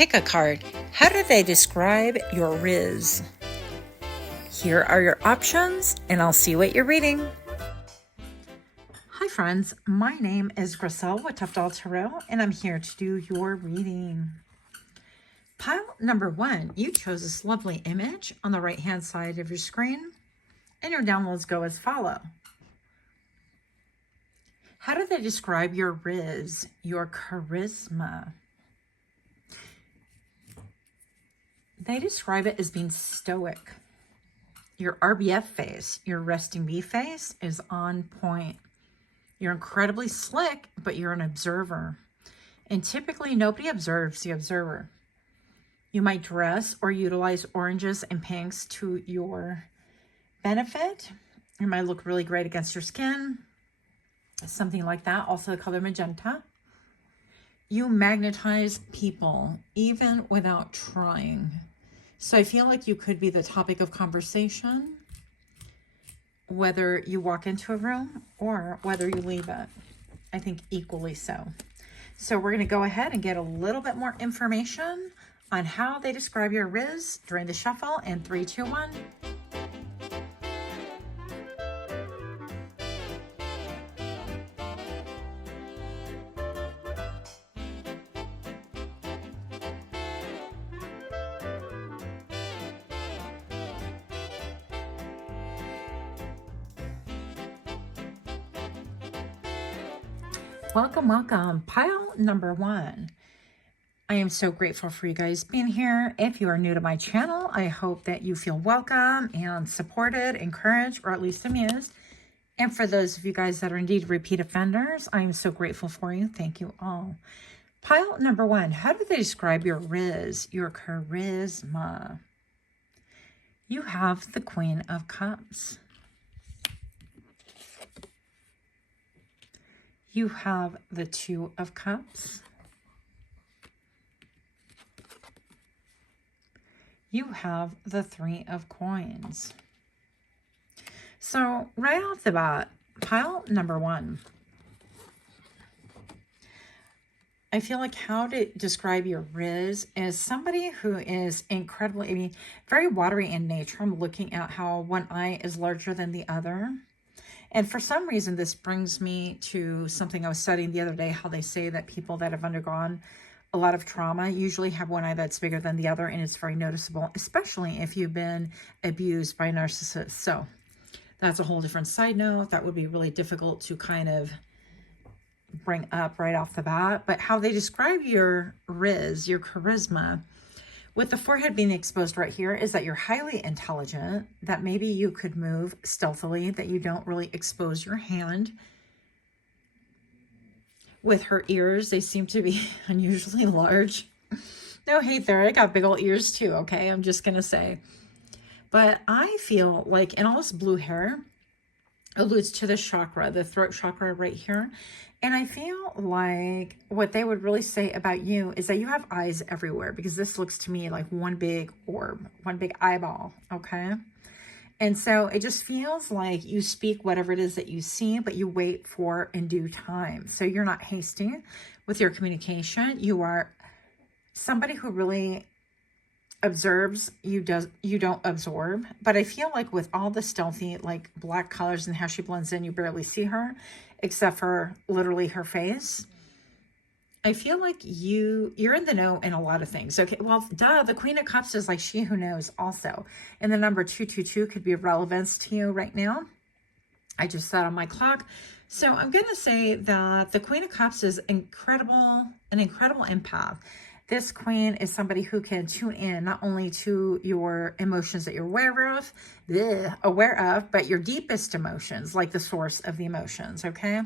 Pick a card. How do they describe your Rizz? Here are your options, and I'll see what you're reading. Hi friends, my name is Griselle with Tough Doll Tarot, and I'm here to do your reading. Pile number 1, you chose this lovely image on the right-hand side of your screen, and your downloads go as follow. How do they describe your Rizz, your charisma? They describe it as being stoic. Your RBF face, your resting bee face, is on point. You're incredibly slick, but you're an observer. And typically, nobody observes the observer. You might dress or utilize oranges and pinks to your benefit. It might look really great against your skin. Something like that. Also the color magenta. You magnetize people, even without trying. So I feel like you could be the topic of conversation, whether you walk into a room or whether you leave it. I think equally so. So we're going to go ahead and get a little bit more information on how they describe your Rizz during the shuffle in 3, 2, 1. Welcome, welcome. Pile number 1. I am so grateful for you guys being here. If you are new to my channel, I hope that you feel welcome and supported, encouraged, or at least amused. And for those of you guys that are indeed repeat offenders, I am so grateful for you. Thank you all. Pile number 1. How do they describe your Rizz, your charisma? You have the Queen of Cups. You have the 2 of Cups. You have the 3 of Coins. So right off the bat, pile number 1. I feel like how to describe your Rizz is somebody who is incredibly, very watery in nature. I'm looking at how one eye is larger than the other. And for some reason, this brings me to something I was studying the other day, how they say that people that have undergone a lot of trauma usually have one eye that's bigger than the other, and it's very noticeable, especially if you've been abused by a narcissist. So that's a whole different side note. That would be really difficult to kind of bring up right off the bat. But how they describe your Rizz, your charisma, with the forehead being exposed right here, is that you're highly intelligent, that maybe you could move stealthily, that you don't really expose your hand. With her ears, they seem to be unusually large. No hate there, I got big old ears too, okay? I'm just going to say. But I feel like, and all this blue hair alludes to the chakra, the throat chakra right here. And I feel like what they would really say about you is that you have eyes everywhere, because this looks to me like one big orb, one big eyeball, okay? And so it just feels like you speak whatever it is that you see, but you wait for in due time. So you're not hasty with your communication. You are somebody who really observes. You don't absorb. But I feel like with all the stealthy, like black colors and how she blends in, you barely see her, except for literally her face. I feel like you're in the know in a lot of things. Okay, well, duh, the Queen of Cups is like she who knows also. And the number 222 could be of relevance to you right now. I just said on my clock. So I'm going to say that the Queen of Cups is an incredible empath. This queen is somebody who can tune in not only to your emotions that you're aware of, but your deepest emotions, like the source of the emotions, okay?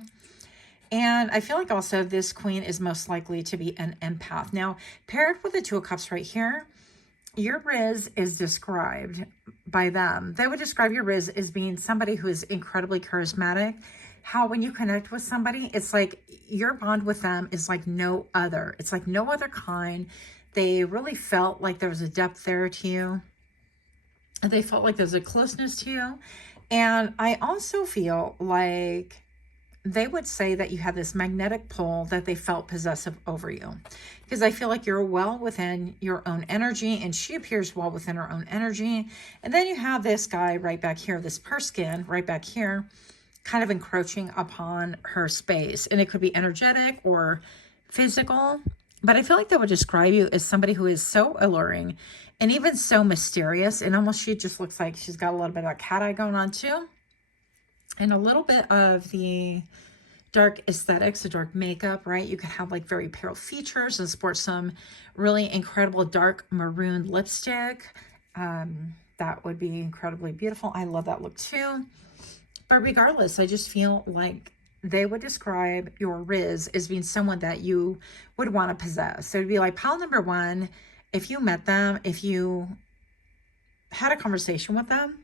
And I feel like also this queen is most likely to be an empath. Now, paired with the 2 of Cups right here, your Rizz is described by them. They would describe your Rizz as being somebody who is incredibly charismatic. How when you connect with somebody, it's like your bond with them is like no other. It's like no other kind. They really felt like there was a depth there to you. They felt like there's a closeness to you. And I also feel like they would say that you had this magnetic pull that they felt possessive over you. Because I feel like you're well within your own energy, and she appears well within her own energy. And then you have this guy right back here, this Perskin right back here, kind of encroaching upon her space. And it could be energetic or physical. But I feel like that would describe you as somebody who is so alluring and even so mysterious. And almost she just looks like she's got a little bit of that cat eye going on too. And a little bit of the dark aesthetics, the dark makeup, right? You could have like very pale features and sport some really incredible dark maroon lipstick. That would be incredibly beautiful. I love that look too. But regardless, I just feel like they would describe your Rizz as being someone that you would want to possess. So it'd be like pile number one, if you met them, if you had a conversation with them,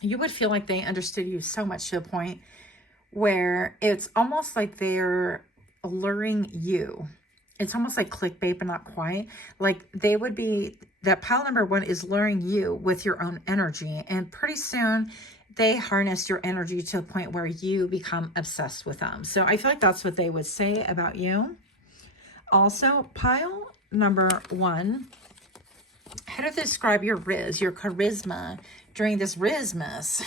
you would feel like they understood you so much to the point where it's almost like they're alluring you. It's almost like clickbait, but not quite. Like they would be, that pile number one is luring you with your own energy. And pretty soon they harness your energy to the point where you become obsessed with them. So I feel like that's what they would say about you. Also, pile number one, how to describe your Rizz, your charisma during this Rizzmas.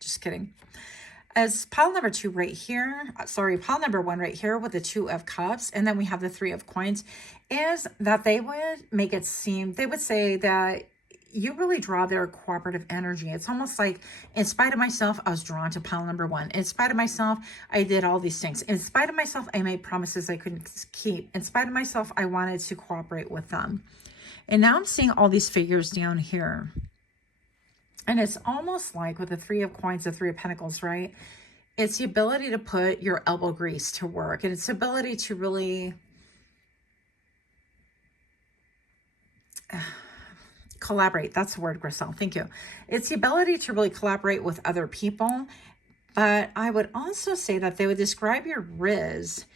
Just kidding. As pile number two right here, sorry, pile number one right here with the 2 of cups, and then we have the 3 of coins, is that they would make it seem, they would say that you really draw their cooperative energy. It's almost like, in spite of myself, I was drawn to pile number one. In spite of myself, I did all these things. In spite of myself, I made promises I couldn't keep. In spite of myself, I wanted to cooperate with them. And now I'm seeing all these figures down here. And it's almost like with the 3 of coins, the 3 of pentacles, right? It's the ability to put your elbow grease to work. And it's the ability to really collaborate. That's the word, Grisel. Thank you. It's the ability to really collaborate with other people. But I would also say that they would describe your Rizz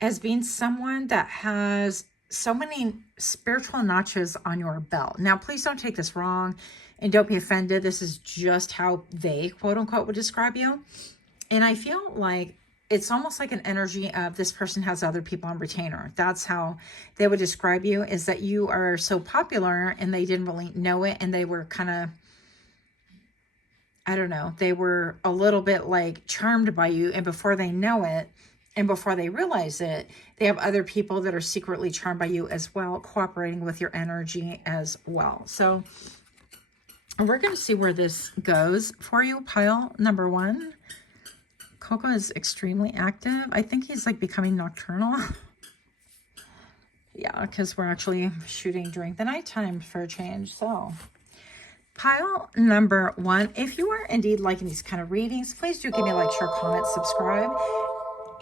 as being someone that has so many spiritual notches on your belt. Now, please don't take this wrong and don't be offended. This is just how they, quote unquote, would describe you. And I feel like it's almost like an energy of this person has other people on retainer. That's how they would describe you, is that you are so popular and they didn't really know it. And they were kind of, I don't know, they were a little bit like charmed by you. And before they know it, and before they realize it, they have other people that are secretly charmed by you as well, cooperating with your energy as well. So we're going to see where this goes for you, pile number one. Coco is extremely active. I think he's like becoming nocturnal. Yeah, because we're actually shooting during the nighttime for a change. So pile number one, if you are indeed liking these kind of readings, please do give me a like, share, comment, subscribe.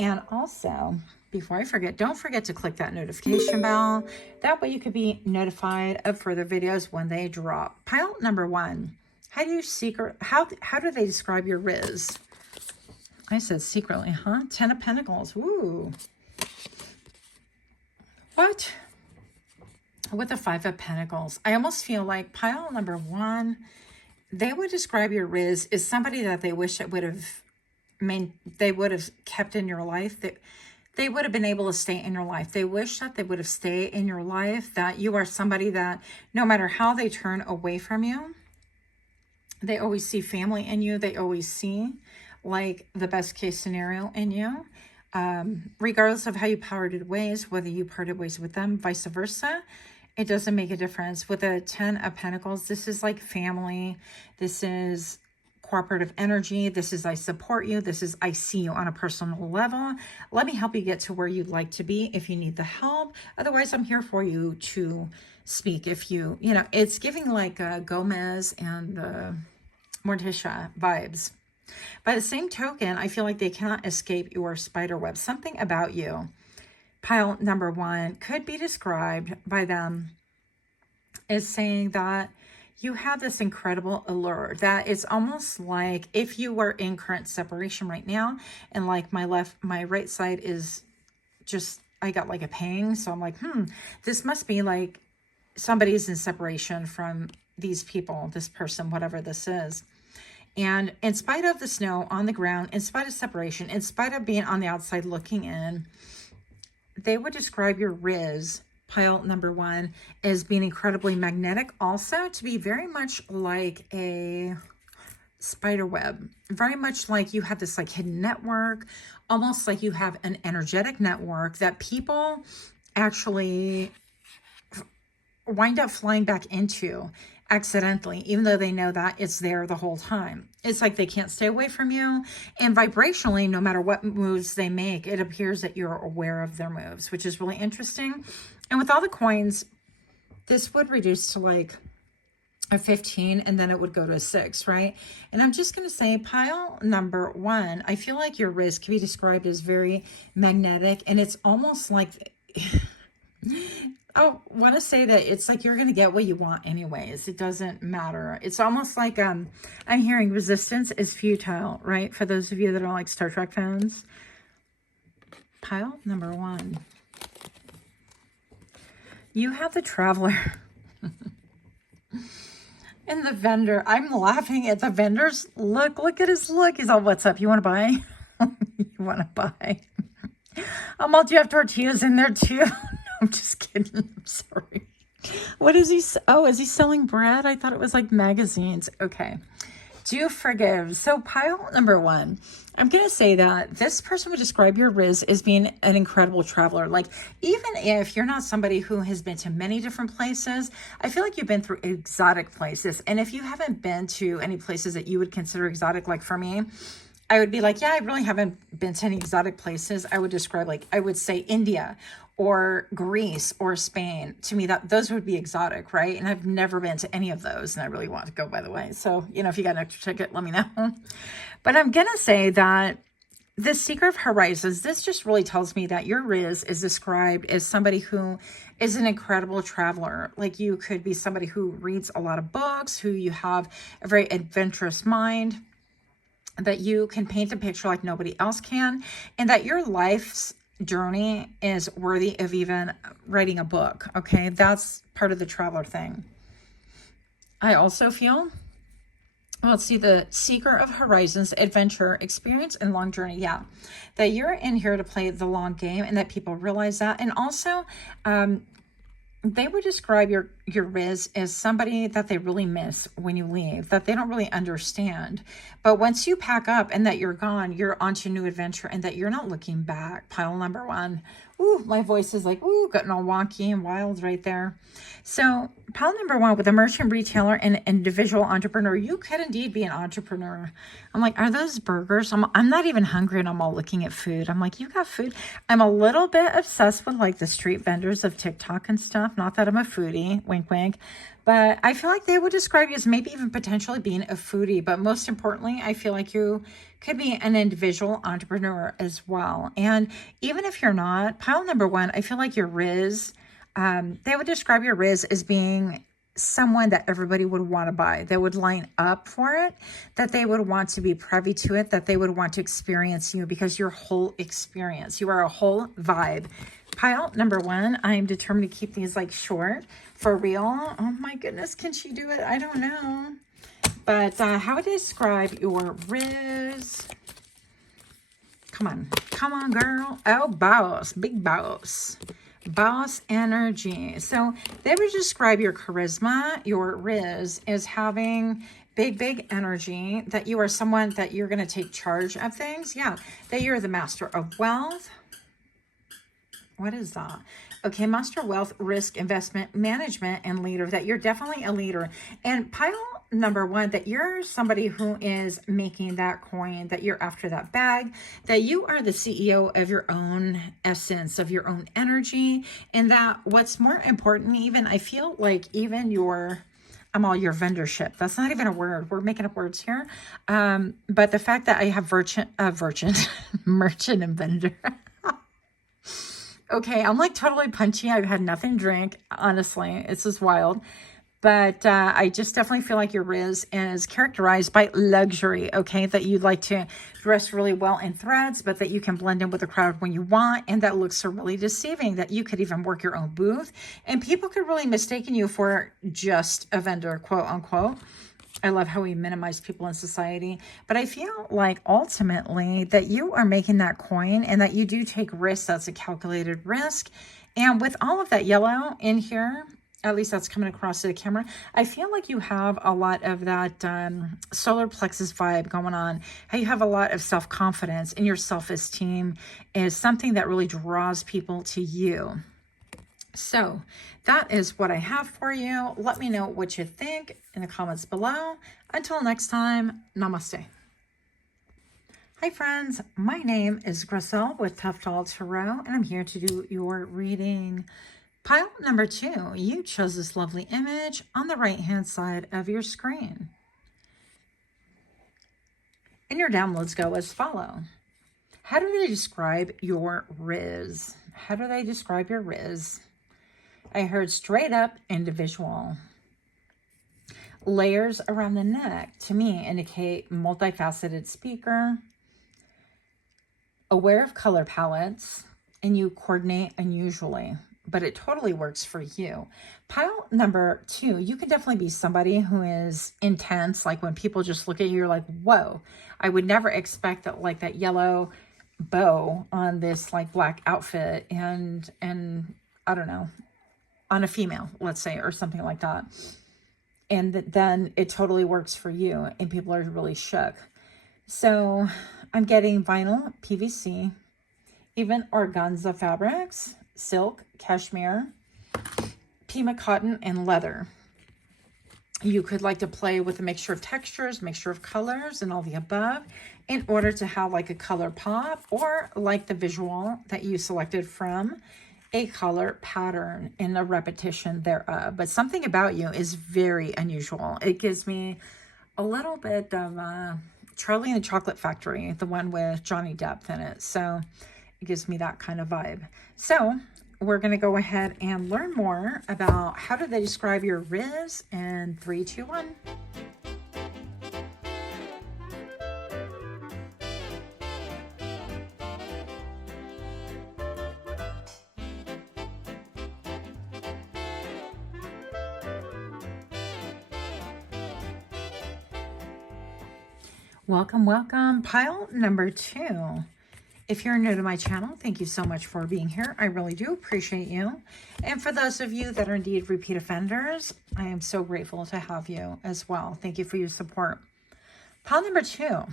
And also, before I forget, don't forget to click that notification bell. That way you could be notified of further videos when they drop. Pile number one, how do they describe your Rizz? I said secretly, huh? 10 of Pentacles. Ooh. What? With the 5 of Pentacles. I almost feel like pile number one, they would describe your Rizz as somebody that they wish it would have, they would have kept in your life. That they would have been able to stay in your life. They wish that they would have stayed in your life, that you are somebody that no matter how they turn away from you, they always see family in you. They always see like the best case scenario in you. Regardless of how you parted ways, whether you parted ways with them, vice versa, it doesn't make a difference. With a 10 of Pentacles, this is like family. This is cooperative energy. This is I support you. This is I see you on a personal level. Let me help you get to where you'd like to be if you need the help. Otherwise, I'm here for you to speak. If you know, it's giving like Gomez and Morticia vibes. By the same token, I feel like they cannot escape your spider web. Something about you, pile number one, could be described by them as saying that you have this incredible allure, that it's almost like if you were in current separation right now, and like my right side is just, I got like a pang. So I'm like, this must be like somebody's in separation from these people, this person, whatever this is. And in spite of the snow on the ground, in spite of separation, in spite of being on the outside looking in, they would describe your Rizz, pile number 1, as being incredibly magnetic. Also, to be very much like a spider web, very much like you have this like hidden network, almost like you have an energetic network that people actually wind up flying back into accidentally, even though they know that it's there the whole time. It's like they can't stay away from you. And vibrationally, no matter what moves they make, it appears that you're aware of their moves, which is really interesting. And with all the coins, this would reduce to like a 15, and then it would go to a 6, right? And I'm just going to say pile number 1, I feel like your Rizz can be described as very magnetic, and it's almost like I want to say that it's like you're going to get what you want anyways. It doesn't matter. It's almost like I'm hearing resistance is futile, right? For those of you that are like Star Trek fans. Pile number 1. You have the Traveler. And the vendor, I'm laughing at the vendor's look. Look at his look. He's all, what's up? You want to buy? You want to buy? I'm all, do you have tortillas in there too? I'm just kidding. I'm sorry. What is he? Oh, is he selling bread? I thought it was like magazines. Okay. Do forgive. So pile number 1, I'm going to say that this person would describe your Rizz as being an incredible traveler. Like, even if you're not somebody who has been to many different places, I feel like you've been through exotic places. And if you haven't been to any places that you would consider exotic, like for me, I would be like, yeah, I really haven't been to any exotic places. I would describe, like, I would say India or Greece or Spain. To me, that those would be exotic, right? And I've never been to any of those, and I really want to go, by the way. So, you know, if you got an extra ticket, let me know. But I'm going to say that the Seeker of Horizons, this just really tells me that your Rizz is described as somebody who is an incredible traveler. Like, you could be somebody who reads a lot of books, who you have a very adventurous mind, that you can paint a picture like nobody else can, and that your life's journey is worthy of even writing a book. Okay, that's part of the traveler thing. I also feel, well, let's see, the Seeker of Horizons, adventure, experience, and long journey. Yeah, that you're in here to play the long game, and that people realize that. And also, they would describe your Rizz as somebody that they really miss when you leave, that they don't really understand. But once you pack up and that you're gone, you're onto a new adventure, and that you're not looking back. Pile number 1. Ooh, my voice is like, ooh, getting all wonky and wild right there. So pile number 1, with a merchant, retailer, and individual entrepreneur, you could indeed be an entrepreneur. I'm like, are those burgers? I'm not even hungry, and I'm all looking at food. I'm like, you got food? I'm a little bit obsessed with like the street vendors of TikTok and stuff. Not that I'm a foodie, wink, wink. But I feel like they would describe you as maybe even potentially being a foodie. But most importantly, I feel like you could be an individual entrepreneur as well. And even if you're not, pile number 1, I feel like your Rizz, they would describe your Rizz as being someone that everybody would want to buy. They would line up for it, that they would want to be privy to it, that they would want to experience you, because your whole experience, you are a whole vibe. Pile number 1, I'm determined to keep these like short, for real. Oh my goodness, can she do it? I don't know. But how would I describe your Rizz? Come on, girl. Oh, boss, big boss. Boss energy. So they would describe your charisma, your Rizz, as having big energy, that you are someone that you're going to take charge of things. Yeah, that you're the master of wealth. What is that? Okay, master wealth, risk, investment, management, and leader, that you're definitely a leader. And pile number 1, that you're somebody who is making that coin, that you're after that bag, that you are the CEO of your own essence, of your own energy. And that what's more important, even, I feel like even your, I'm all your vendorship. That's not even a word. We're making up words here. But the fact that I have merchant and vendor. Okay, I'm like totally punchy. I've had nothing to drink. Honestly, it's just wild. But I just definitely feel like your Rizz is characterized by luxury, okay? That you like to dress really well in threads, but that you can blend in with the crowd when you want. And that looks so really deceiving, that you could even work your own booth. And people could really mistake you for just a vendor, quote unquote. I love how we minimize people in society, but I feel like ultimately that you are making that coin and that you do take risks. That's a calculated risk. And with all of that yellow in here, at least that's coming across to the camera, I feel like you have a lot of that solar plexus vibe going on. How you have a lot of self-confidence, and your self-esteem is something that really draws people to you. So that is what I have for you. Let me know what you think in the comments below. Until next time, namaste. Hi friends, my name is Griselle with Tough Doll Tarot, and I'm here to do your reading. Pile number 2, you chose this lovely image on the right-hand side of your screen. And your downloads go as follow. How do they describe your Rizz? How do they describe your Rizz? I heard straight up individual. Layers around the neck, to me, indicate multifaceted speaker, aware of color palettes, and you coordinate unusually, but it totally works for you. Pile number 2, you could definitely be somebody who is intense. Like when people just look at you, you're like, whoa, I would never expect that, like that yellow bow on this like black outfit and I don't know, on a female, let's say, or something like that. And then it totally works for you and people are really shook. So I'm getting vinyl, PVC, even organza fabrics, silk, cashmere, Pima cotton, and leather. You could like to play with a mixture of textures, mixture of colors, and all the above in order to have like a color pop, or like the visual that you selected from a color pattern in a repetition thereof. But something about you is very unusual. It gives me a little bit of Charlie and the Chocolate Factory, the one with Johnny Depp in it. So it gives me that kind of vibe. So we're going to go ahead and learn more about how do they describe your Rizz in 3, 2, 1. Welcome, welcome. Pile number 2. If you're new to my channel, thank you so much for being here. I really do appreciate you. And for those of you that are indeed repeat offenders, I am so grateful to have you as well. Thank you for your support. Pile number 2.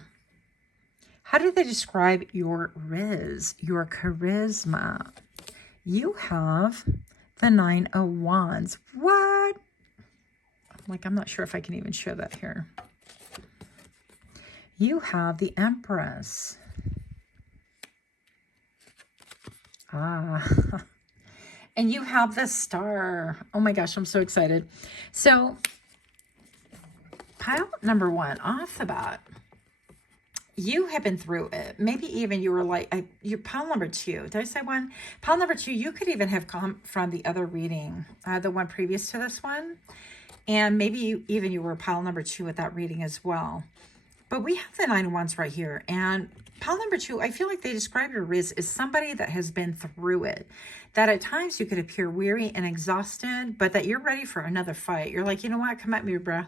How do they describe your Rizz, your charisma? You have the 9 of Wands. What? I'm not sure if I can even show that here. You have the Empress. And you have the Star. Oh my gosh, I'm so excited. So pile number 1, off the bat, you have been through it. Maybe even you were like, you're pile number 2. Did I say 1? Pile number 2, you could even have come from the other reading, the one previous to this one. And maybe you were pile number 2 with that reading as well. But we have the 9 of Wands right here. And pile number 2, I feel like they describe your Rizz as somebody that has been through it. That at times you could appear weary and exhausted, but that you're ready for another fight. You're like, you know what? Come at me, bruh.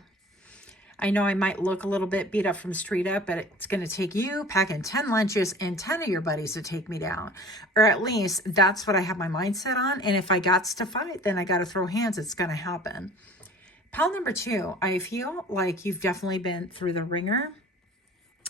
I know I might look a little bit beat up from street up, but it's going to take you packing 10 lunches and 10 of your buddies to take me down. Or at least that's what I have my mindset on. And if I got to fight, then I got to throw hands. It's going to happen. Pile number 2, I feel like you've definitely been through the ringer.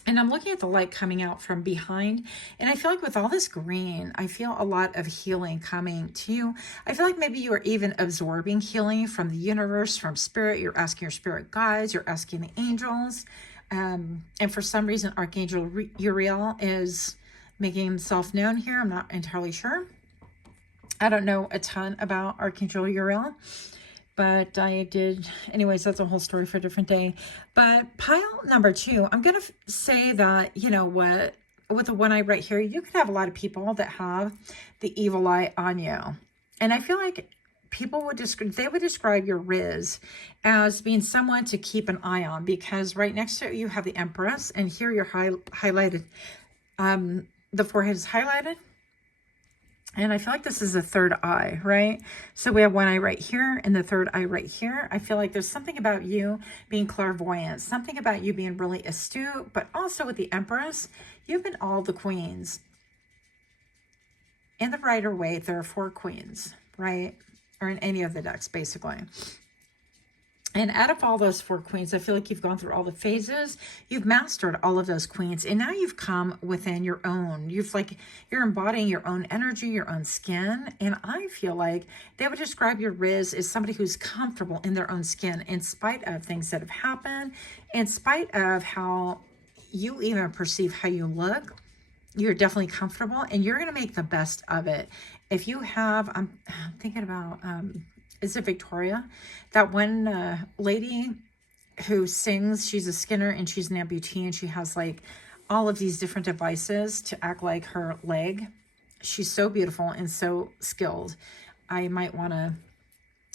And I'm looking at the light coming out from behind. And I feel like with all this green, I feel a lot of healing coming to you. I feel like maybe you are even absorbing healing from the universe, from spirit. You're asking your spirit guides. You're asking the angels. And for some reason, Archangel Uriel is making himself known here. I'm not entirely sure. I don't know a ton about Archangel Uriel. But I did, anyways, that's a whole story for a different day. But pile number 2, I'm going to say that, you know what, with the one eye right here, you could have a lot of people that have the evil eye on you. And I feel like people would describe your Rizz as being someone to keep an eye on, because right next to it, you have the Empress, and here you're highlighted. The forehead is highlighted. And I feel like this is a third eye, right? So we have one eye right here and the third eye right here. I feel like there's something about you being clairvoyant, something about you being really astute, but also with the Empress, you've been all the queens. In the Rider-Waite, there are 4 queens, right? Or in any of the decks, basically. And out of all those 4 queens, I feel like you've gone through all the phases. You've mastered all of those queens. And now you've come within your own. You're embodying your own energy, your own skin. And I feel like they would describe your Rizz as somebody who's comfortable in their own skin in spite of things that have happened, in spite of how you even perceive how you look. You're definitely comfortable and you're going to make the best of it. If you have, I'm thinking about, is it Viktoria? That one lady who sings, she's a Skinner and she's an amputee and she has like all of these different devices to act like her leg. She's so beautiful and so skilled. I might want to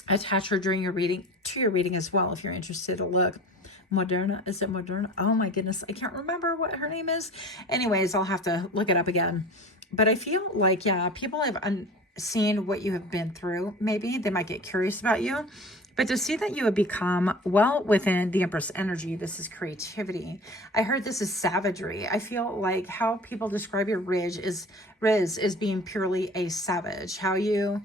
attach her during your reading to your reading as well if you're interested to look. Moderna, is it Moderna? Oh my goodness, I can't remember what her name is. Anyways, I'll have to look it up again. But I feel like, yeah, people have seen what you have been through. Maybe they might get curious about you. But to see that you have become well within the Empress energy, this is creativity. I heard this is savagery. I feel like how people describe your Rizz is being purely a savage. How you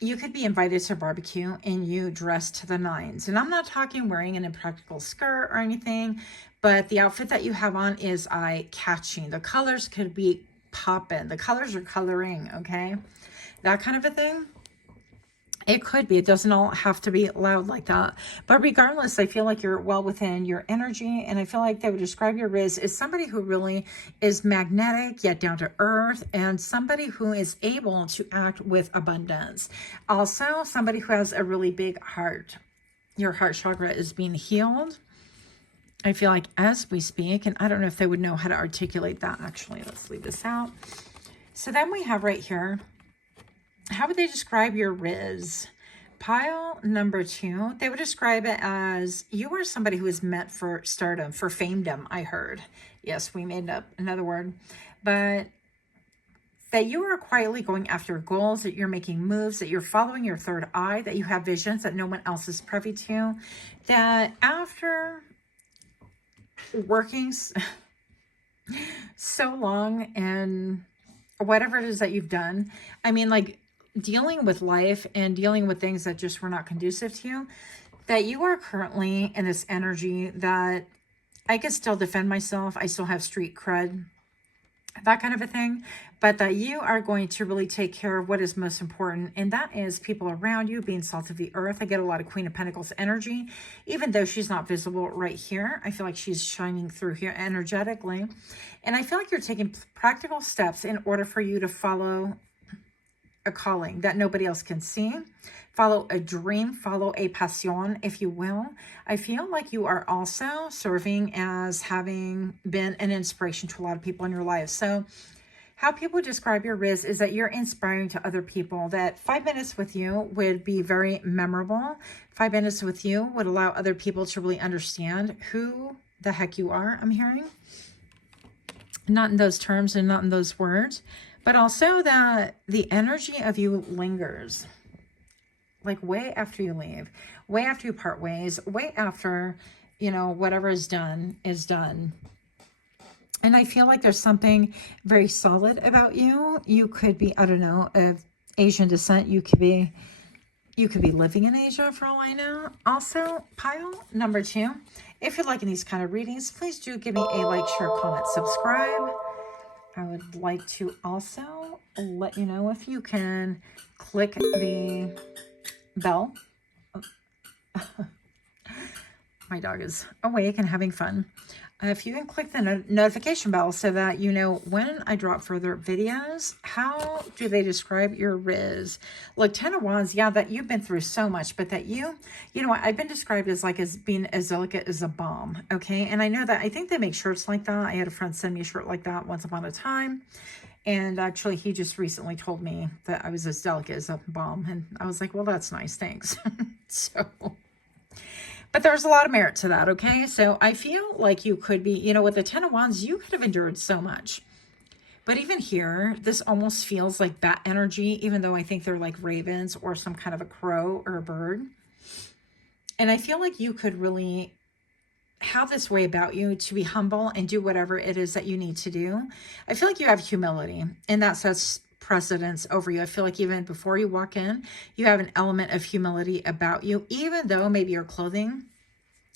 could be invited to a barbecue and you dress to the nines. And I'm not talking wearing an impractical skirt or anything, but the outfit that you have on is eye-catching. The colors could be popping. The colors are coloring, okay? That kind of a thing. It could be. It doesn't all have to be loud like that. But regardless, I feel like you're well within your energy. And I feel like they would describe your Rizz as somebody who really is magnetic, yet down to earth. And somebody who is able to act with abundance. Also, somebody who has a really big heart. Your heart chakra is being healed. I feel like as we speak, and I don't know if they would know how to articulate that. Actually, let's leave this out. So then we have right here, how would they describe your Rizz? Pile number 2, they would describe it as you are somebody who is meant for stardom, for famedom, I heard. Yes, we made up another word. But that you are quietly going after goals, that you're making moves, that you're following your third eye, that you have visions that no one else is privy to. That after working so long and whatever it is that you've done, I mean, like, dealing with life and dealing with things that just were not conducive to you, that you are currently in this energy that I can still defend myself. I still have street cred, that kind of a thing, but that you are going to really take care of what is most important. And that is people around you being salt of the earth. I get a lot of Queen of Pentacles energy, even though she's not visible right here. I feel like she's shining through here energetically. And I feel like you're taking practical steps in order for you to follow a calling that nobody else can see, follow a dream, follow a passion, if you will. I feel like you are also serving as having been an inspiration to a lot of people in your life. So how people describe your Rizz is that you're inspiring to other people, that 5 minutes with you would be very memorable. 5 minutes with you would allow other people to really understand who the heck you are, I'm hearing. Not in those terms and not in those words, but also that the energy of you lingers, like way after you leave, way after you part ways, way after, you know, whatever is done is done. And I feel like there's something very solid about you. You could be, I don't know, of Asian descent. You could be living in Asia for all I know. Also, pile number 2, if you're liking these kind of readings, please do give me a like, share, comment, subscribe. I would like to also let you know if you can click the bell. My dog is awake and having fun. If you can click the notification bell so that you know when I drop further videos. How do they describe your Rizz? Look, 10 of Wands, yeah, that you've been through so much, but that you know what, I've been described as like as being as delicate as a bomb, okay? And I know that, I think they make shirts like that. I had a friend send me a shirt like that once upon a time. And actually, he just recently told me that I was as delicate as a bomb. And I was like, well, that's nice, thanks. So... but there's a lot of merit to that, okay? So I feel like you could be, you know, with the 10 of Wands, you could have endured so much. But even here, this almost feels like bat energy, even though I think they're like ravens or some kind of a crow or a bird. And I feel like you could really have this way about you to be humble and do whatever it is that you need to do. I feel like you have humility, and that sets precedence over you. I feel like even before you walk in, you have an element of humility about you, even though maybe your clothing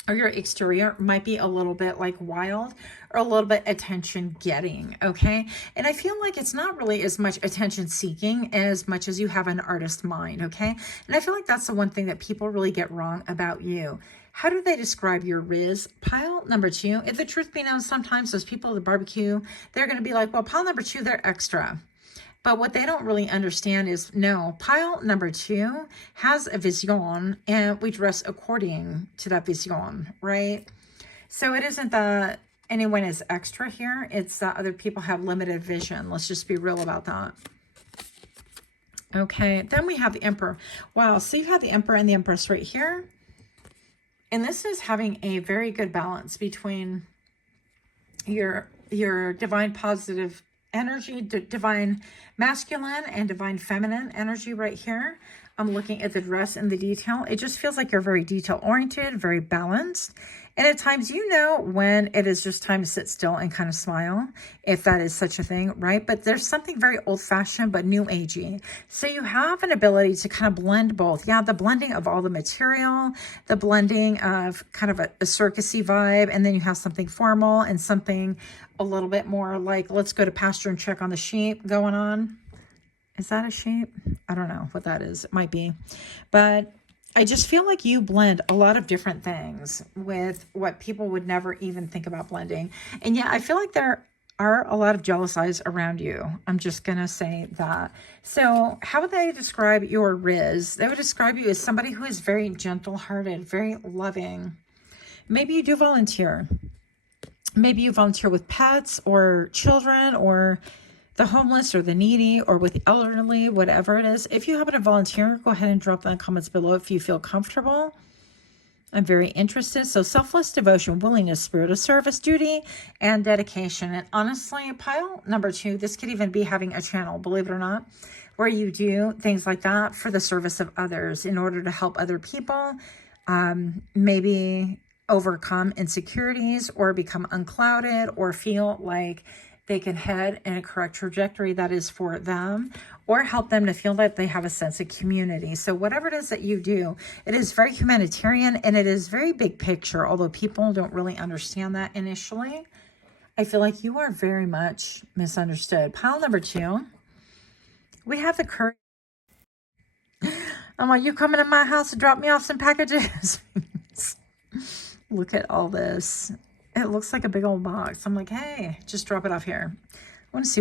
or your exterior might be a little bit like wild or a little bit attention getting. Okay. And I feel like it's not really as much attention seeking as much as you have an artist mind. Okay. And I feel like that's the one thing that people really get wrong about you. How do they describe your Rizz? Pile number 2. If the truth be known, sometimes those people at the barbecue, they're going to be like, well, pile number 2, they're extra. But what they don't really understand is, no, pile number 2 has a vision, and we dress according to that vision, right? So it isn't that anyone is extra here. It's that other people have limited vision. Let's just be real about that. Okay, then we have the Emperor. Wow, so you have the Emperor and the Empress right here. And this is having a very good balance between your divine positive energy, divine masculine and divine feminine energy right here. I'm looking at the dress and the detail. It just feels like you're very detail oriented, very balanced. And at times, you know, when it is just time to sit still and kind of smile, if that is such a thing, right? But there's something very old fashioned, but new agey. So you have an ability to kind of blend both. Yeah, the blending of all the material, the blending of kind of a circusy vibe. And then you have something formal and something a little bit more like, let's go to pasture and check on the sheep going on. Is that a sheep? I don't know what that is. It might be. But I just feel like you blend a lot of different things with what people would never even think about blending. And yeah, I feel like there are a lot of jealous eyes around you. I'm just going to say that. So how would they describe your Rizz? They would describe you as somebody who is very gentle-hearted, very loving. Maybe you do volunteer. Maybe you volunteer with pets or children or the homeless or the needy or with the elderly, whatever it is. If you happen to volunteer, go ahead and drop that in the comments below if you feel comfortable. I'm very interested. So selfless devotion, willingness, spirit of service, duty, and dedication. And honestly, pile number 2, this could even be having a channel, believe it or not, where you do things like that for the service of others in order to help other people, maybe overcome insecurities or become unclouded or feel like they can head in a correct trajectory that is for them, or help them to feel that they have a sense of community. So whatever it is that you do, it is very humanitarian and it is very big picture, although people don't really understand that initially. I feel like you are very much misunderstood. Pile number 2, we have the courage. I'm like, you coming to my house to drop me off some packages? Look at all this. It looks like a big old box. I'm like, hey, just drop it off here. I want to see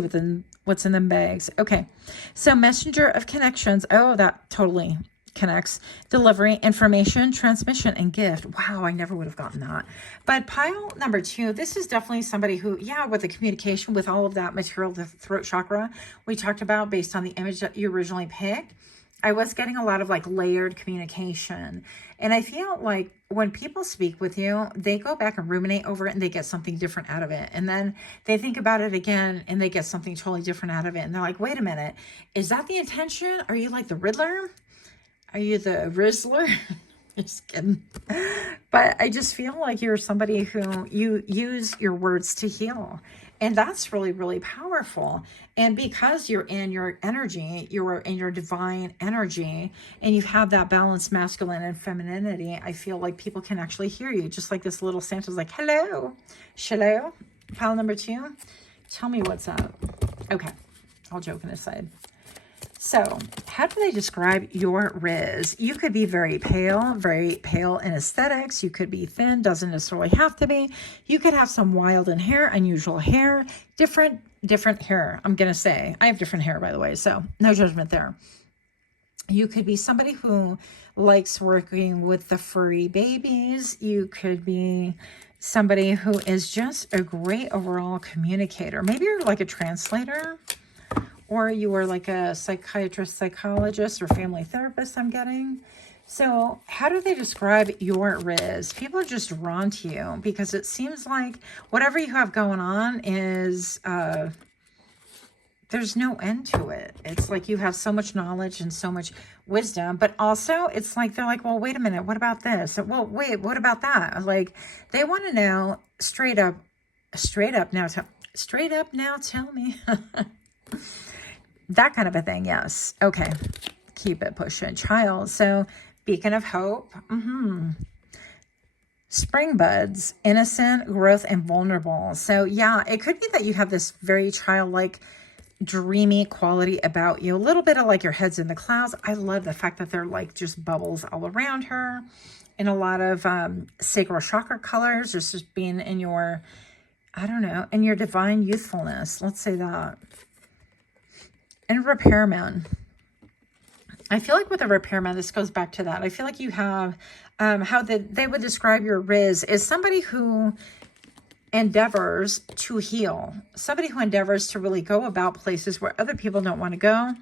what's in them bags. Okay, so messenger of connections. Oh, that totally connects. Delivery, information, transmission, and gift. Wow, I never would have gotten that. But pile number 2, this is definitely somebody who, yeah, with the communication, with all of that material, the throat chakra we talked about based on the image that you originally picked. I was getting a lot of like layered communication. And I feel like when people speak with you, they go back and ruminate over it and they get something different out of it. And then they think about it again and they get something totally different out of it. And they're like, wait a minute, is that the intention? Are you like the Riddler? Are you the Rizzler? Just kidding. But I just feel like you're somebody who you use your words to heal. And that's really, really powerful. And because you're in your energy, you're in your divine energy, and you have that balanced masculine and femininity, I feel like people can actually hear you. Just like this little Santa's like, hello, hello. Pile number 2, tell me what's up. Okay, all joking aside. So how do they describe your Rizz? You could be very pale in aesthetics. You could be thin, doesn't necessarily have to be. You could have some wild in hair, unusual hair, different hair. I'm going to say I have different hair, by the way, so no judgment there. You could be somebody who likes working with the furry babies. You could be somebody who is just a great overall communicator. Maybe you're like a translator. Or you are like a psychiatrist, psychologist, or family therapist, I'm getting. So how do they describe your Rizz? People are just drawn to you because it seems like whatever you have going on is there's no end to it. It's like you have so much knowledge and so much wisdom, but also it's like, they're like, well, wait a minute, what about this? Well, wait, what about that? Like, they want to know straight up now, straight up now, tell me. That kind of a thing. Yes. Okay. Keep it pushing. Child. So beacon of hope. Spring buds, innocent, growth, and vulnerable. So yeah, it could be that you have this very childlike, dreamy quality about you. A little bit of like your head's in the clouds. I love the fact that they're like just bubbles all around her, and a lot of sacral chakra colors, just being in your, I don't know, in your divine youthfulness. Let's say that. And repairman. I feel like with a repairman, this goes back to that. I feel like you have how they would describe your Rizz is somebody who endeavors to heal. Somebody who endeavors to really go about places where other people don't want to go.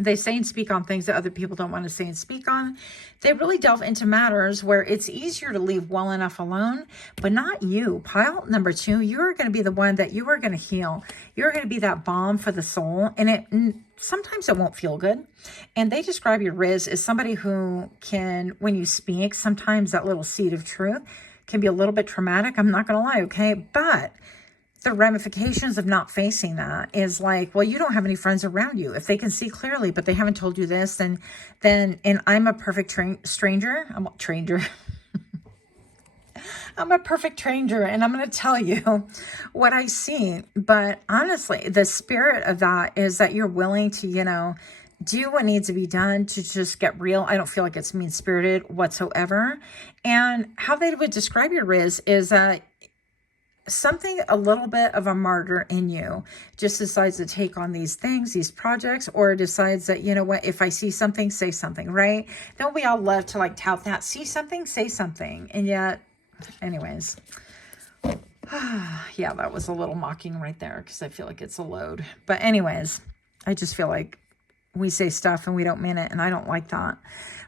They say and speak on things that other people don't want to say and speak on. They really delve into matters where it's easier to leave well enough alone, but not you. Pile number 2, you're going to be the one that you are going to heal. You're going to be that balm for the soul. And sometimes it won't feel good. And they describe your Rizz as somebody who can, when you speak, sometimes that little seed of truth can be a little bit traumatic. I'm not going to lie, okay? But the ramifications of not facing that is like, well, you don't have any friends around you. If they can see clearly, but they haven't told you this, and I'm a perfect stranger. I'm a stranger. I'm a perfect stranger, and I'm going to tell you what I see. But honestly, the spirit of that is that you're willing to, you know, do what needs to be done to just get real. I don't feel like it's mean-spirited whatsoever. And how they would describe your Rizz is that something, a little bit of a martyr in you just decides to take on these things, these projects, or decides that, you know what, if I see something, say something, right? Don't we all love to like tout that? See something, say something. And yet, anyways, yeah, that was a little mocking right there because I feel like it's a load. But anyways, I just feel like we say stuff and we don't mean it, and I don't like that.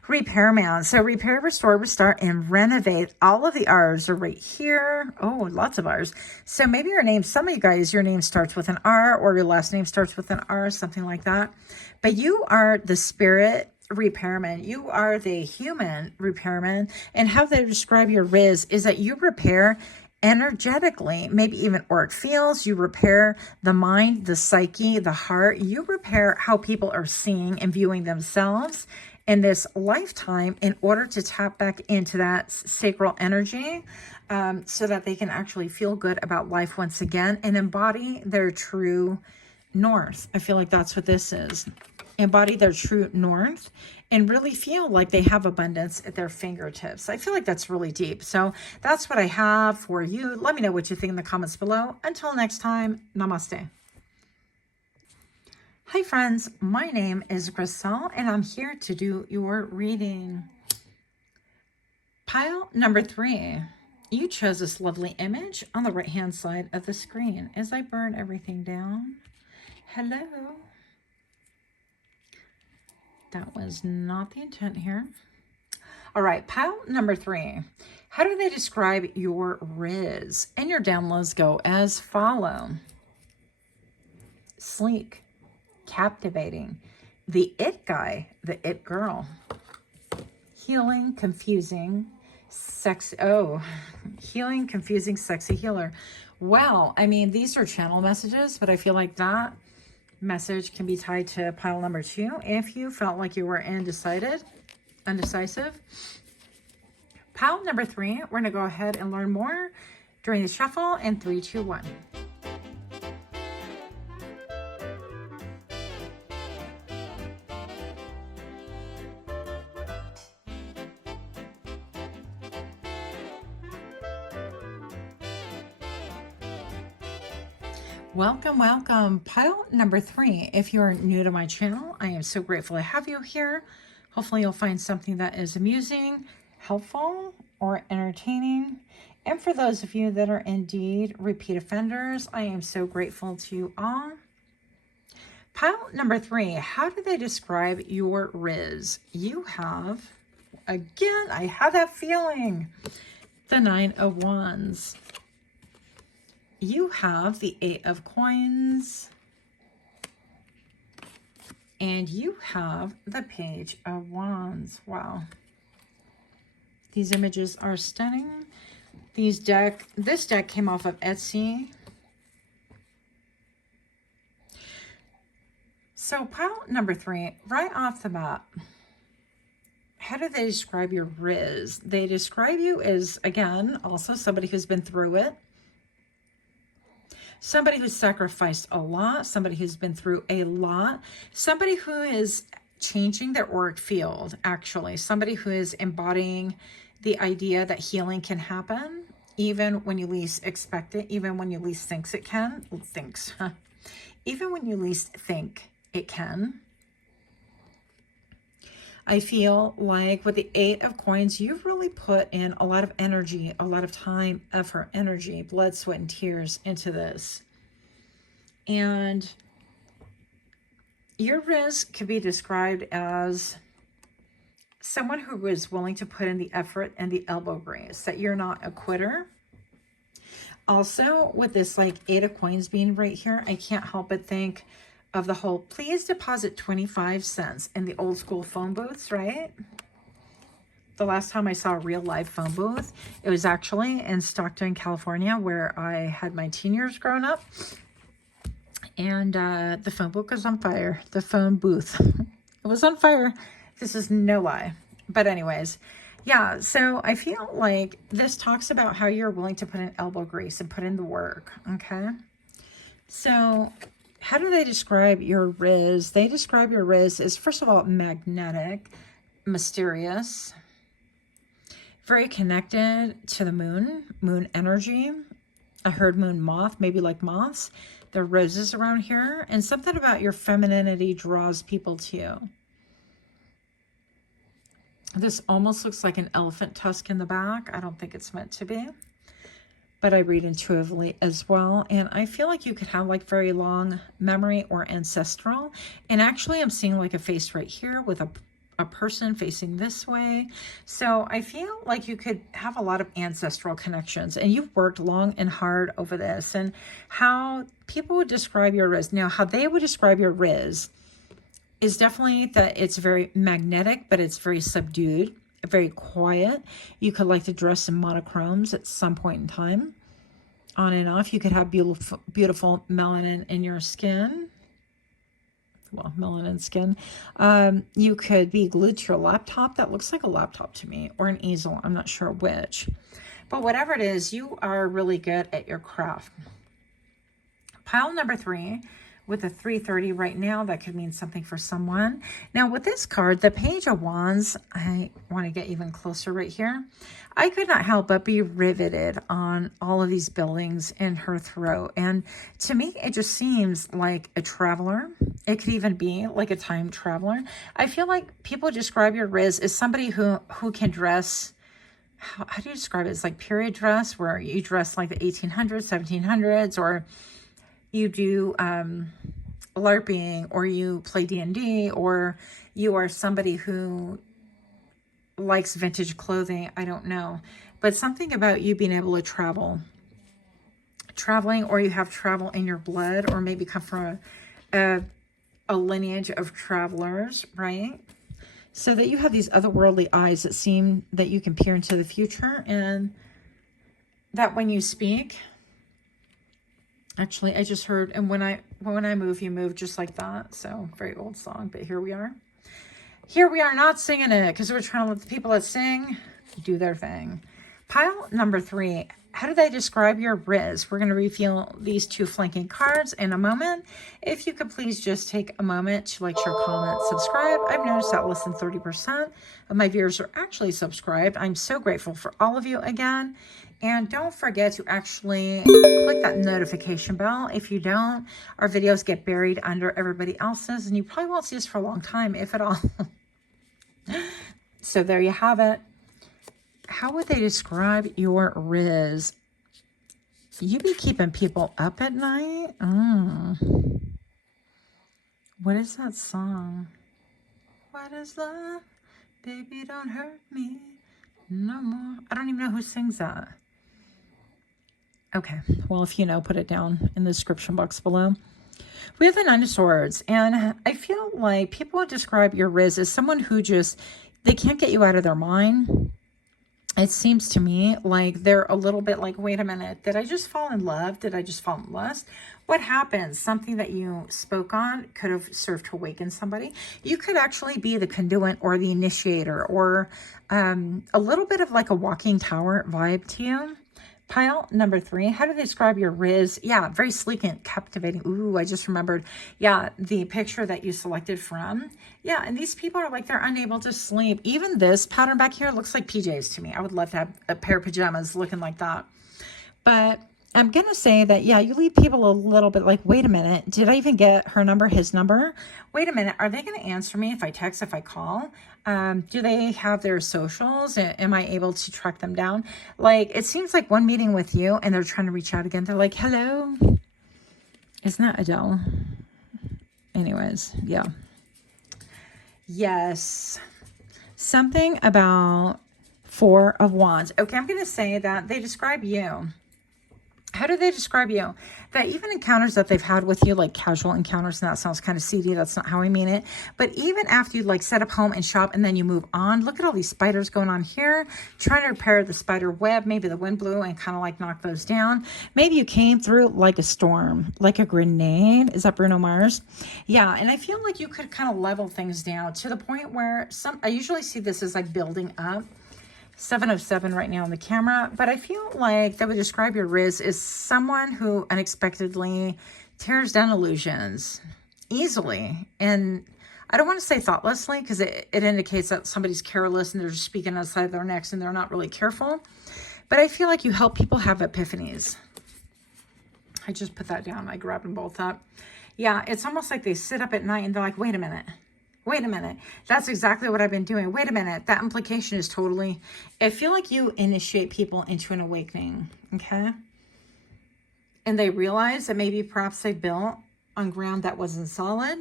Repairman. So repair, restore, restart, and renovate. All of the R's are right here. Oh, lots of R's. So maybe your name, some of you guys, your name starts with an R, or your last name starts with an R, something like that. But you are the spirit repairman. You are the human repairman. And how they describe your Rizz is that you repair energetically, maybe even auric fields. You repair the mind, the psyche, the heart. You repair how people are seeing and viewing themselves in this lifetime in order to tap back into that sacral energy, so that they can actually feel good about life once again and embody their true north. I feel like that's what this is. Embody their true north and really feel like they have abundance at their fingertips. I feel like that's really deep. So that's what I have for you. Let me know what you think in the comments below. Until next time, namaste. Hi friends, my name is Griselle and I'm here to do your reading. Pile number 3. You chose this lovely image on the right hand side of the screen as I burn everything down. Hello. That was not the intent here. All right, pile number 3. How do they describe your Rizz? And your downloads go as follow. Sleek. Captivating, the it guy, the it girl, healing, confusing, sexy. Oh, healing, confusing, sexy healer. Well, I mean, these are channel messages, but I feel like that message can be tied to pile number 2 if you felt like you were indecisive. Pile number 3, we're going to go ahead and learn more during the shuffle in 3, 2, 1. Welcome, welcome. Pile number 3. If you're new to my channel, I am so grateful to have you here. Hopefully you'll find something that is amusing, helpful, or entertaining. And for those of you that are indeed repeat offenders, I am so grateful to you all. Pile number 3. How do they describe your Rizz? You have, again, I have that feeling, the 9 of Wands. You have the 8 of Coins, And you have the Page of Wands. Wow. These images are stunning. This deck came off of Etsy. So pile number 3, right off the bat, how do they describe your Rizz? They describe you as, again, also somebody who's been through it. Somebody who's sacrificed a lot. Somebody who's been through a lot. Somebody who is changing their auric field, actually. Somebody who is embodying the idea that healing can happen, even when you least expect it, even when you least thinks it can. Even when you least think it can. I feel like with the 8 of Coins, you've really put in a lot of energy, a lot of time, effort, energy, blood, sweat, and tears into this. And your Rizz could be described as someone who is willing to put in the effort and the elbow grease, that you're not a quitter. Also, with this like 8 of Coins being right here, I can't help but think of the whole, please deposit 25 cents in the old school phone booths, right? The last time I saw a real live phone booth, it was actually in Stockton, California, where I had my teen years growing up. And the phone booth was on fire. The phone booth. It was on fire. This is no lie. But anyways, yeah, so I feel like this talks about how you're willing to put in elbow grease and put in the work, okay? So how do they describe your Rizz? They describe your Rizz as, first of all, magnetic, mysterious, very connected to the moon energy. I heard moon moth, maybe like moths. There are roses around here, and something about your femininity draws people to you. This almost looks like an elephant tusk in the back. I don't think it's meant to be, but I read intuitively as well. And I feel like you could have like very long memory or ancestral. And actually I'm seeing like a face right here with a person facing this way. So I feel like you could have a lot of ancestral connections, and you've worked long and hard over this. And how people would describe your Rizz. Now, how they would describe your Rizz is definitely that it's very magnetic, but it's very subdued, very quiet. You could like to dress in monochromes at some point in time, on and off. You could have beautiful melanin in your skin. Well, melanin skin. You could be glued to your laptop. That looks like a laptop to me, or an easel. I'm not sure which. But whatever it is, you are really good at your craft. Pile number 3, with a 330 right now, that could mean something for someone. Now with this card, the Page of Wands, I want to get even closer right here. I could not help but be riveted on all of these buildings in her throat. And to me, it just seems like a traveler. It could even be like a time traveler. I feel like people describe your Rizz as somebody who can dress, how do you describe it? It's like period dress, where you dress like the 1800s, 1700s, or you do LARPing, or you play D&D, or you are somebody who likes vintage clothing. I don't know. But something about you being able to traveling, or you have travel in your blood, or maybe come from a lineage of travelers, right? So that you have these otherworldly eyes that seem that you can peer into the future, and that when you speak, actually, I just heard, and when I move, you move, just like that. So very old song, but here we are. Here we are, not singing it, because we're trying to let the people that sing do their thing. Pile number 3. How do they describe your Rizz? We're going to reveal these 2 flanking cards in a moment. If you could please just take a moment to like, share, comment, subscribe. I've noticed that less than 30% of my viewers are actually subscribed. I'm so grateful for all of you again. And don't forget to actually click that notification bell. If you don't, our videos get buried under everybody else's, and you probably won't see us for a long time, if at all. So there you have it. How would they describe your Rizz? You be keeping people up at night? What is that song? What is love? Baby, don't hurt me no more. I don't even know who sings that. Okay, well, if you know, put it down in the description box below. We have the Nine of Swords, and I feel like people would describe your Rizz as someone who just, they can't get you out of their mind. It seems to me like they're a little bit like, wait a minute, did I just fall in love? Did I just fall in lust? What happens? Something that you spoke on could have served to awaken somebody. You could actually be the conduit or the initiator, or a little bit of like a walking tower vibe to you. Pile number 3, how do they describe your Rizz? Yeah, very sleek and captivating. Ooh, I just remembered. Yeah, the picture that you selected from. Yeah, and these people are like, they're unable to sleep. Even this pattern back here looks like PJs to me. I would love to have a pair of pajamas looking like that. But I'm going to say that, yeah, you leave people a little bit like, wait a minute, did I even get her number, his number? Wait a minute, are they going to answer me if I text, if I call? Do they have their socials? Am I able to track them down? Like, it seems like one meeting with you and they're trying to reach out again. They're like, hello. Isn't that Adele? Anyways, yeah. Yes. Something about 4 of Wands. Okay, I'm going to say that they describe you. How do they describe you? That even encounters that they've had with you, like casual encounters, and that sounds kind of seedy. That's not how I mean it. But even after you like set up home and shop and then you move on, look at all these spiders going on here, trying to repair the spider web. Maybe the wind blew and kind of like knocked those down. Maybe you came through like a storm, like a grenade. Is that Bruno Mars? Yeah, and I feel like you could kind of level things down to the point where I usually see this as like building up. 7 of 7 right now on the camera, but I feel like that would describe your Rizz as someone who unexpectedly tears down illusions easily. And I don't want to say thoughtlessly, because it indicates that somebody's careless and they're just speaking outside their necks and they're not really careful. But I feel like you help people have epiphanies. I just put that down. I grabbed them both up. Yeah, it's almost like they sit up at night and they're like, wait a minute. Wait a minute, that's exactly what I've been doing. Wait a minute, that implication is totally, I feel like you initiate people into an awakening, okay? And they realize that maybe perhaps they built on ground that wasn't solid.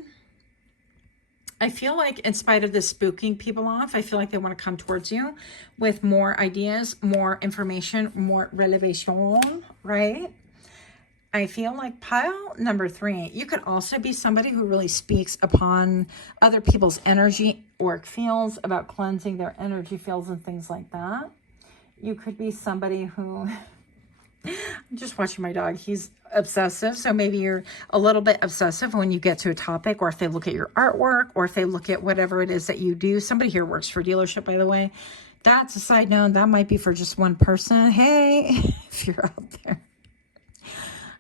I feel like in spite of this spooking people off, I feel like they want to come towards you with more ideas, more information, more revelation, right? I feel like pile number 3, you could also be somebody who really speaks upon other people's energy or feels about cleansing their energy fields and things like that. You could be somebody who, I'm just watching my dog, he's obsessive. So maybe you're a little bit obsessive when you get to a topic, or if they look at your artwork, or if they look at whatever it is that you do. Somebody here works for a dealership, by the way. That's a side note. That might be for just one person. Hey, if you're out there.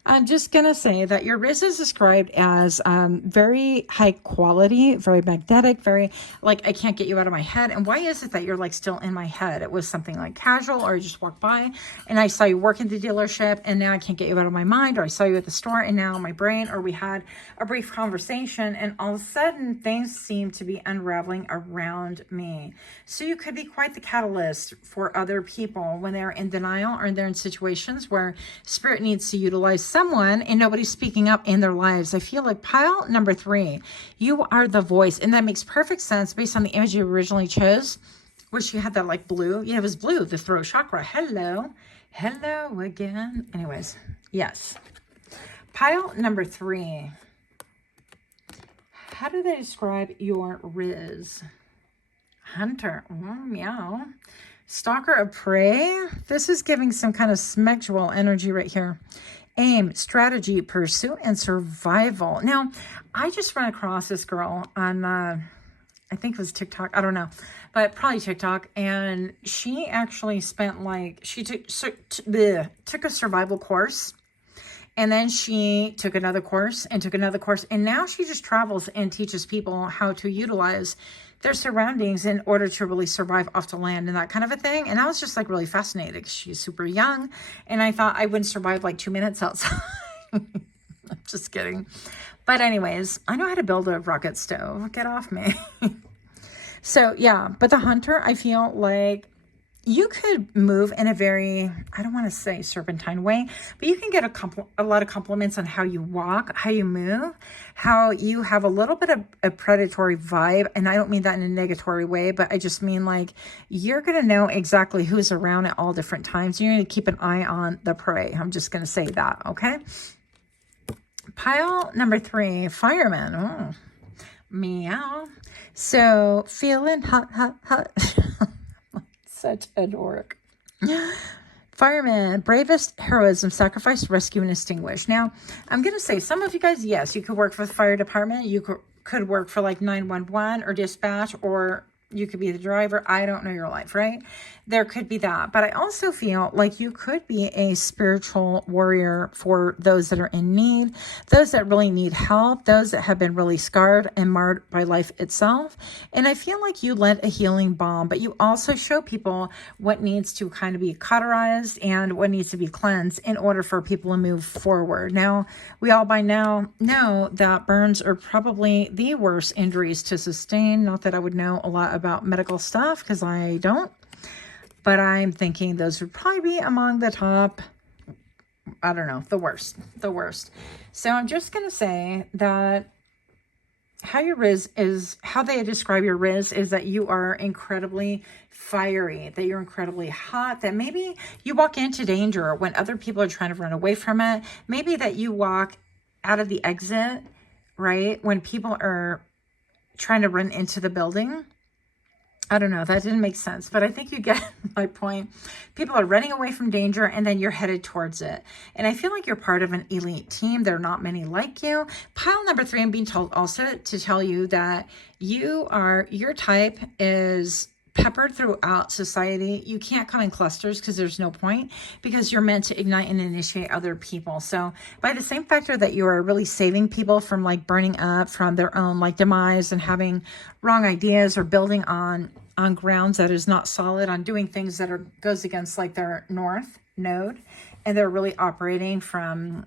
I'm just going to say that your Rizz is described as very high quality, very magnetic, very like, I can't get you out of my head. And why is it that you're like still in my head? It was something like casual, or you just walked by and I saw you work in the dealership and now I can't get you out of my mind, or I saw you at the store and now my brain, or we had a brief conversation and all of a sudden things seem to be unraveling around me. So you could be quite the catalyst for other people when they're in denial, or they're in situations where spirit needs to utilize someone and nobody's speaking up in their lives. I feel like pile number 3, you are the voice. And that makes perfect sense based on the image you originally chose, where she had that like blue. Yeah, it was blue, the throat chakra. Hello. Hello again. Anyways, yes. Pile number 3. How do they describe your Rizz? Hunter. Meow. Stalker of prey. This is giving some kind of sexual energy right here. Aim, strategy, pursuit, and survival. Now, I just ran across this girl on, I think it was TikTok. I don't know, but probably TikTok. And she actually spent like, she took a survival course. And then she took another course and took another course. And now she just travels and teaches people how to utilize their surroundings in order to really survive off the land and that kind of a thing. And I was just like really fascinated because she's super young. And I thought I wouldn't survive like 2 minutes outside. I'm just kidding. But anyways, I know how to build a rocket stove. Get off me. So yeah, but the hunter, I feel like you could move in a very, I don't want to say serpentine way, but you can get a lot of compliments on how you walk, how you move, how you have a little bit of a predatory vibe. And I don't mean that in a negatory way, but I just mean like you're going to know exactly who's around at all different times. You need to keep an eye on the prey. I'm just going to say that, okay? Pile number 3, fireman. Oh, meow. So feeling hot, hot, hot. Such a dork. Fireman, bravest heroism, sacrifice, rescue, and extinguish. Now, I'm going to say some of you guys, yes, you could work for the fire department. You could work for like 911 or dispatch, or you could be the driver. I don't know your life, right? There could be that. But I also feel like you could be a spiritual warrior for those that are in need, those that really need help, those that have been really scarred and marred by life itself. And I feel like you let a healing balm, but you also show people what needs to kind of be cauterized and what needs to be cleansed in order for people to move forward. Now, we all by now know that burns are probably the worst injuries to sustain. Not that I would know a lot about medical stuff because I don't. But I'm thinking those would probably be among the top, I don't know, the worst. So I'm just going to say that how they describe your Rizz is that you are incredibly fiery, that you're incredibly hot, that maybe you walk into danger when other people are trying to run away from it. Maybe that you walk out of the exit, right, when people are trying to run into the building. I don't know. That didn't make sense, but I think you get my point. People are running away from danger and then you're headed towards it. And I feel like you're part of an elite team. There are not many like you. Pile number 3, I'm being told also to tell you that your type is peppered throughout society. You can't come in clusters because there's no point, because you're meant to ignite and initiate other people. So by the same factor that you are really saving people from like burning up from their own like demise and having wrong ideas or building on grounds that is not solid, on doing things that goes against like their north node, and they're really operating from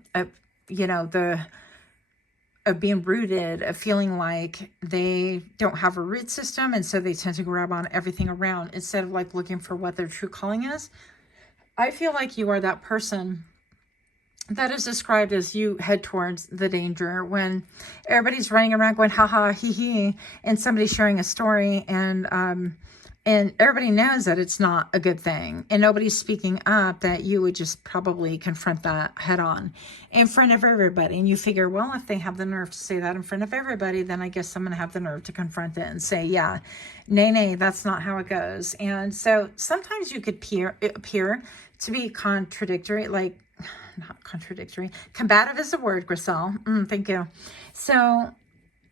of being rooted, of feeling like they don't have a root system, and so they tend to grab on everything around instead of like looking for what their true calling is. I feel like you are that person that is described as you head towards the danger when everybody's running around going ha ha hee hee, and somebody's sharing a story, and everybody knows that it's not a good thing, and nobody's speaking up, that you would just probably confront that head on in front of everybody. And you figure, well, if they have the nerve to say that in front of everybody, then I guess I'm going to have the nerve to confront it and say, yeah, nay, that's not how it goes. And so sometimes you could appear to be contradictory, like not contradictory. Combative is the word, Griselle. Thank you. So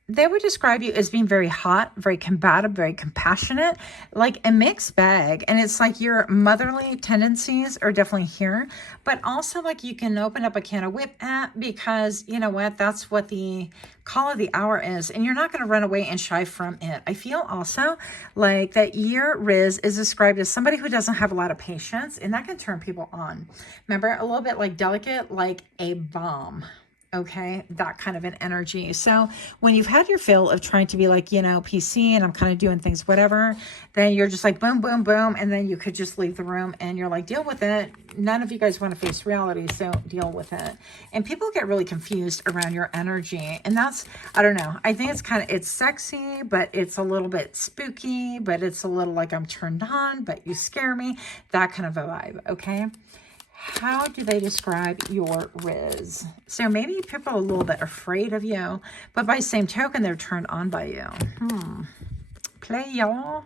they would describe you as being very hot, very combative, very compassionate, like a mixed bag. And it's like your motherly tendencies are definitely here, but also like you can open up a can of whip at, because you know what, that's what the call of the hour is. And you're not going to run away and shy from it. I feel also like that your Rizz is described as somebody who doesn't have a lot of patience, and that can turn people on. Remember, a little bit like delicate, like a bomb. Okay, that kind of an energy. So when you've had your fill of trying to be like, PC, and I'm kind of doing things, whatever, then you're just like, boom, boom, boom. And then you could just leave the room and you're like, deal with it. None of you guys want to face reality, so deal with it. And people get really confused around your energy. And that's, I don't know. I think it's sexy, but it's a little bit spooky, but it's a little like I'm turned on, but you scare me. That kind of a vibe. Okay. How do they describe your Rizz? So maybe people are a little bit afraid of you, but by the same token, they're turned on by you. Play y'all.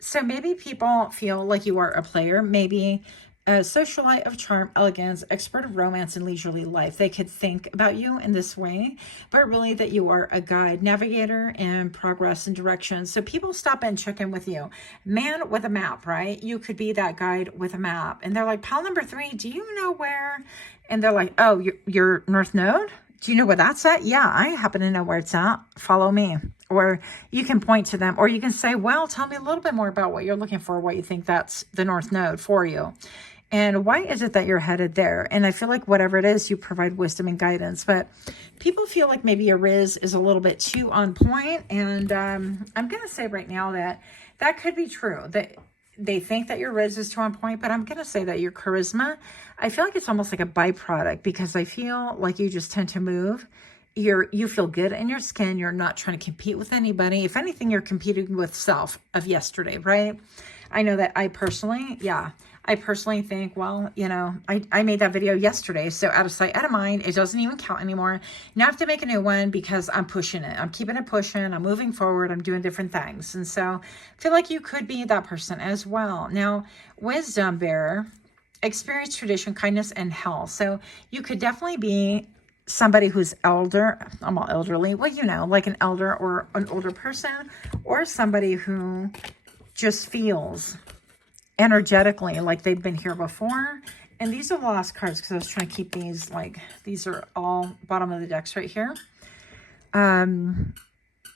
So maybe people feel like you are a player, maybe a socialite of charm, elegance, expert of romance, and leisurely life. They could think about you in this way, but really that you are a guide, navigator, and progress and direction. So people stop and check in with you. Man with a map, right? You could be that guide with a map. And they're like, pile number 3, do you know where? And they're like, oh, your North Node? Do you know where that's at? Yeah, I happen to know where it's at. Follow me. Or you can point to them, or you can say, well, tell me a little bit more about what you're looking for, what you think that's the North Node for you. And why is it that you're headed there? And I feel like whatever it is, you provide wisdom and guidance. But people feel like maybe your Rizz is a little bit too on point. And I'm going to say right now that could be true. That they think that your Rizz is too on point. But I'm going to say that your charisma, I feel like it's almost like a byproduct, because I feel like you just tend to move. You feel good in your skin. You're not trying to compete with anybody. If anything, you're competing with self of yesterday, right? I know that I personally, I personally think, well, you know, I made that video yesterday, so out of sight, out of mind, it doesn't even count anymore. Now I have to make a new one because I'm pushing it. I'm keeping it pushing. I'm moving forward. I'm doing different things. And so I feel like you could be that person as well. Now, wisdom bearer, experience, tradition, kindness, and health. So you could definitely be somebody who's elder. I'm all elderly. Well, you know, like an elder or an older person, or somebody who just feels energetically like they've been here before. And these are the last cards because I was trying to keep these, like, these are all bottom of the decks right here.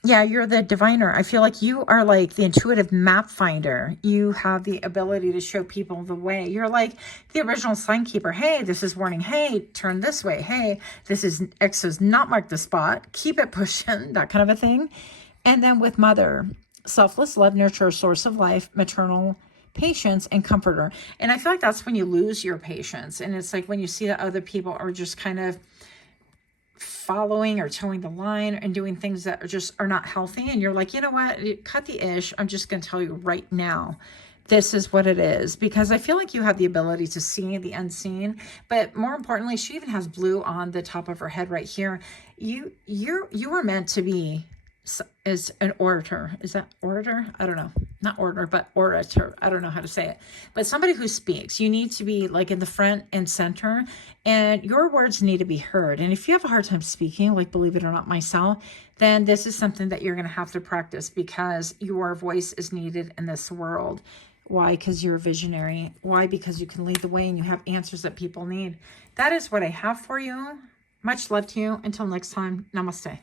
Yeah, you're the diviner. I feel like you are like the intuitive map finder. You have the ability to show people the way. You're like the original sign keeper. Hey, this is warning. Hey, turn this way. Hey, this is X does not mark the spot. Keep it pushing, that kind of a thing. And then with mother, selfless love, nurture, source of life, maternal patience, and comforter. And I feel like that's when you lose your patience. And it's like when you see that other people are just kind of following or towing the line and doing things that are not healthy. And you're like, you know what? Cut the ish. I'm just going to tell you right now, this is what it is. Because I feel like you have the ability to see the unseen. But more importantly, she even has blue on the top of her head right here. You are meant to be is an orator. Is that orator? I don't know. Not orator, but orator. I don't know how to say it. But somebody who speaks. You need to be like in the front and center, and your words need to be heard. And if you have a hard time speaking, like believe it or not myself, then this is something that you're going to have to practice because your voice is needed in this world. Why? Because you're a visionary. Why? Because you can lead the way and you have answers that people need. That is what I have for you. Much love to you. Until next time, namaste.